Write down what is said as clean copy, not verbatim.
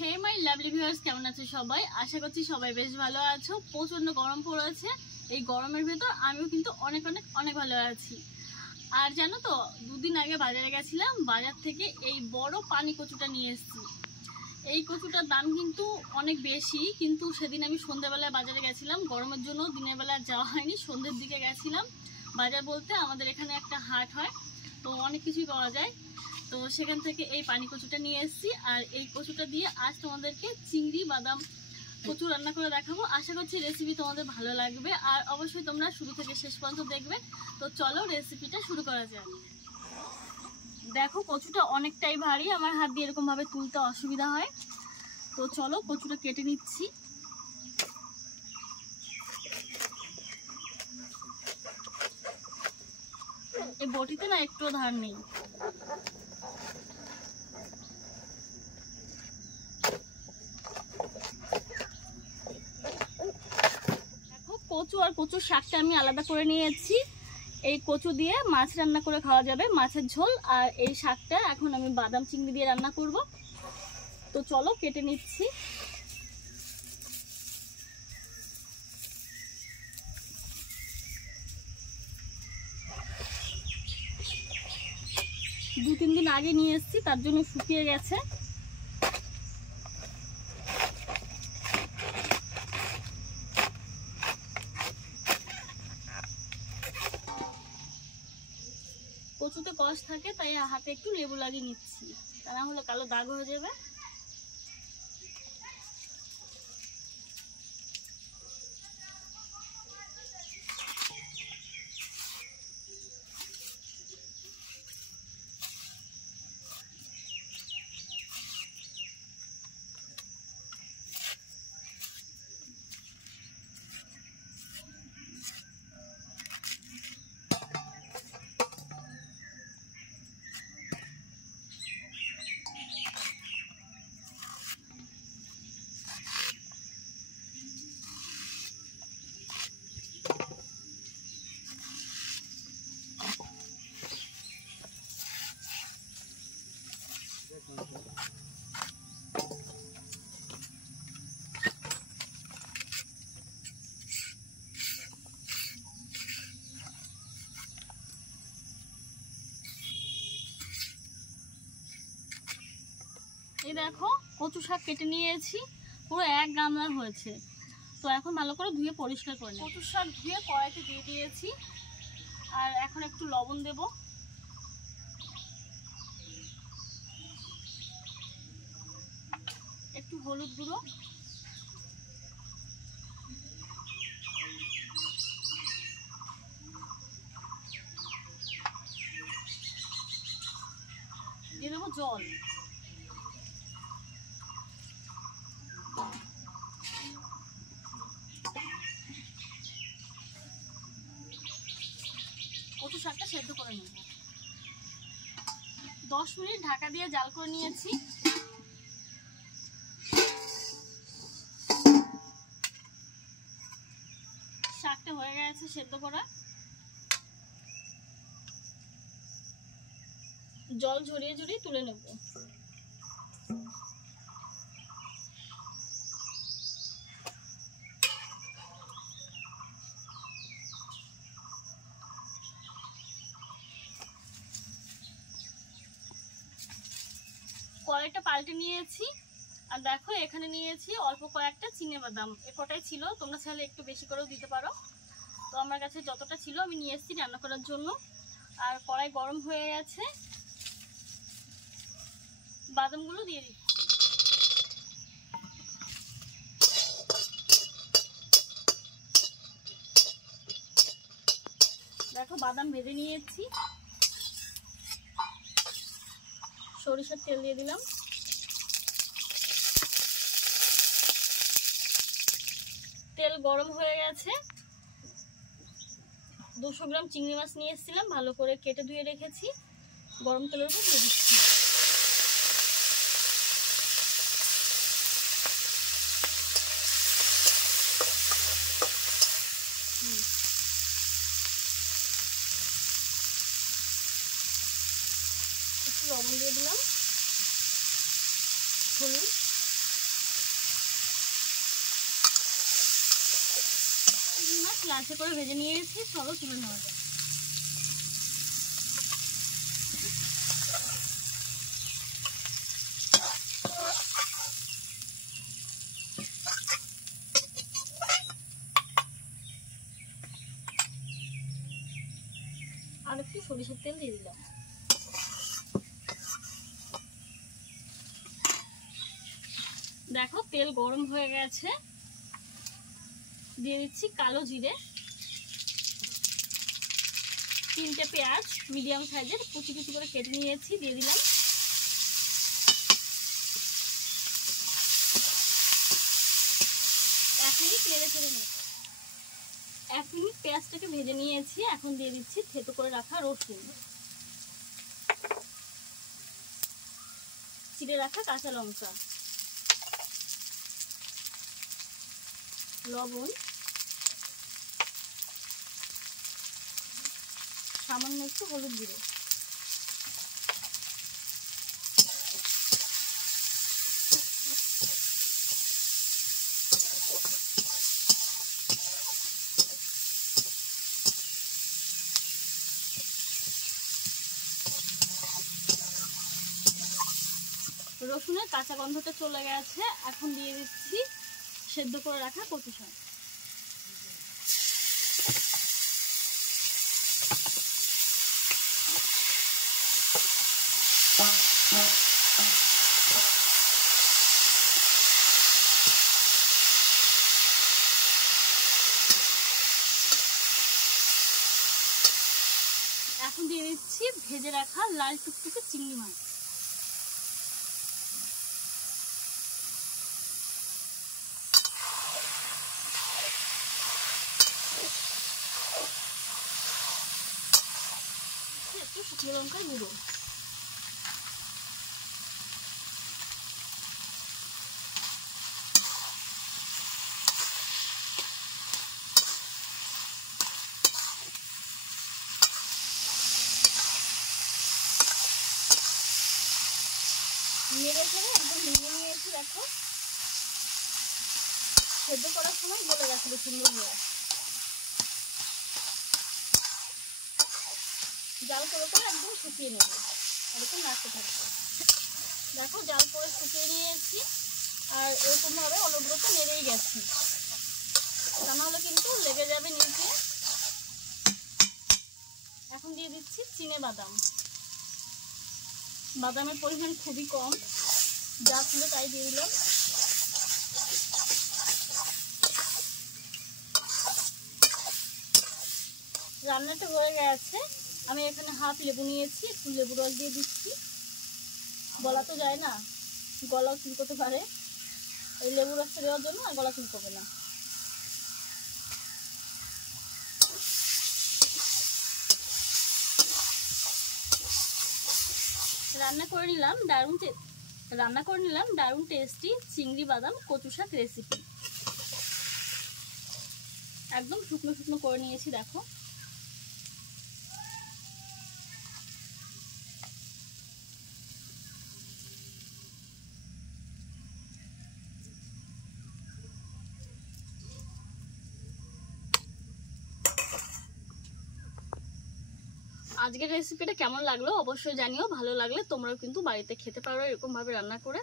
Hey my lovely viewers, কেমন আছো সবাই? আশা করছি সবাই বেশ ভালো আছো। প্রচন্ড গরম পড়েছে। এই গরমের ভেতর আমিও কিন্তু অনেক অনেক অনেক ভালো আছি। আর জানো তো, দুদিন আগে বাজারে গেছিলাম, বাজার থেকে এই বড় পানি কচুটা নিয়ে এসেছি। এই কচুটার দাম কিন্তু অনেক বেশি, কিন্তু সেদিন আমি সন্ধ্যাবেলায় বাজারে গেছিলাম, গরমের জন্য দিনের বেলা যাওয়া হয়নি, সন্ধ্যের দিকে গেছিলাম। বাজার বলতে আমাদের এখানে একটা হাট হয়, তো অনেক কিছুই পাওয়া যায়। তো সেখান থেকে এই পানি কচুটা নিয়ে এসেছি। আর এই কচুটা দিয়ে আজ তোমাদেরকে চিংড়ি বাদাম কচু রান্না করে দেখাবো। আশা করছি রেসিপি তোমাদের ভালো লাগবে, আর অবশ্যই তোমরা শুরু থেকে শেষ পর্যন্ত দেখবে। তো চলো রেসিপিটা শুরু করা যাক। দেখো, কচুটা অনেকটাই ভারী, আমার হাত দিয়ে এরকম ভাবে তুলতে অসুবিধা হয়। তো চলো কচুটা কেটে নিচ্ছি। এই বটিতে না একটু ধার নেই। দেখো, কচু আর কচুর শাকটা আমি আলাদা করে নিয়েছি। এই কচু দিয়ে মাছ রান্না করে খাওয়া যাবে, মাছের ঝোল। আর এই শাকটা এখন আমি বাদাম চিংড়ি দিয়ে রান্না করব। তো চলো কেটে নিচ্ছি। দু তিন দিন আগে নিয়ে এসেছি, তার জন্য শুকিয়ে গেছে। কচুতে কষ থাকে, তাই হাতে একটু লেবু লাগিয়ে নিচ্ছি, তা না হলে কালো দাগ হয়ে যাবে। এই দেখো, কচু শাক কেটে নিয়েছি, পুরো এক গামলা হয়েছে। তো এখন ভালো করে ধুয়ে পরিষ্কার করে নিই। কচু শাক ধুয়ে কড়াইতে দিয়ে দিয়েছি, আর এখন একটু লবণ দেব, একটু হলুদ গুঁড়ো, দিয়ে দেবো জল। কচু শাকটা সেদ্ধ করে নেব। 10 মিনিট ঢাকা দিয়ে জাল করে নিয়েছি। শাকটা হয়ে গেছে সেদ্ধ করা। জল ঝরিয়ে ঝরিয়ে তুলে নেব। কড়াইটা পাল্টে নিয়েছি, আর দেখো এখানে নিয়েছি অল্প কয়েকটা চিনে বাদাম। এ কটাই ছিল, তোমরা চাইলে একটু বেশি করেও দিতে পারো। তো আমার কাছে যতটা ছিল আমি নিয়ে এসেছি রান্না করার জন্য। আর কড়াই গরম হয়ে গেছে, বাদামগুলো দিয়ে দিচ্ছি। দেখো বাদাম ভেজে নিয়েছি। সরিষার তেল দিয়ে দিলাম। তেল গরম হয়ে গেছে। 200 গ্রাম চিংড়ি মাছ নিয়ে এসেছিলাম, ভালো করে কেটে ধুয়ে রেখেছি, গরম তেলের উপর দিয়ে দিচ্ছি। একটু লবণ দিয়ে দিলাম, হলুদ, লালচে করে ভেজে নিয়েছি, চলো তুলে নেওয়া যায়। আর একটু সরিষার তেল দিয়ে দিলাম। দেখো তেল গরম হয়ে গেছে, দিয়ে দিচ্ছি কালো জিরে, 3টে পেঁয়াজ মিডিয়াম সাইজের কুচি কুচি করে কেটে নিয়েছি, দিয়ে দিলাম। এক মিনিট নেড়ে চেড়ে নেব। 1 মিনিট পেঁয়াজটাকে ভেজে নিয়েছি, এখন দিয়ে দিচ্ছি থেতো করে রাখা রসুন, চিড়ে রাখা কাঁচা লঙ্কা, লবণ, সামান্য একটু হলুদ গুঁড়ো। রসুনের কাঁচা গন্ধটা চলে গেছে, এখন দিয়ে দিচ্ছি সেদ্ধ করে রাখা কচু শাক। এখন দিয়ে দিচ্ছি ভেজে রাখা লাল টুকটুকে চিংড়ি মাছ। একটু শুকনো লঙ্কার গুঁড়ো, নেড়ে ছেড়ে একদম ভেঙে নিয়েছি। দেখো সেদ্ধ করার সময় গলে গেছিল সুন্দর হয়ে। জাল করে করে একদম শুকিয়ে নেব, এরকম নাড়তে থাকবে। দেখো জাল করে শুকিয়ে নিয়েছি, আর এরকমভাবে অনবরত নেড়েই গেছি, তা নাহলে কিন্তু লেগে যাবে নিচে। এখন দিয়ে দিচ্ছি চিনে বাদাম। বাদামের পরিমাণ খুবই কম, যা ছিল তাই দিয়ে দিলাম। রান্নাটা হয়ে গেছে, আমি এখানে হাফ লেবু নিয়েছি, একটু লেবু রস দিয়ে দিচ্ছি। গলা তো যায় না, গলাও চুলকোতে পারে, এই লেবু রসটা দেওয়ার জন্য আর গলা চুলকোবে না। রান্না করে নিলাম দারুণ টেস্টি চিংড়ি বাদাম কচু শাক রেসিপি। একদম শুকনো শুকনো করে নিয়েছি। দেখো আজকের রেসিপিটা কেমন লাগলো অবশ্যই জানিও। ভালো লাগলে তোমরাও কিন্তু বাড়িতে খেতে পারো এরকম ভাবে রান্না করে।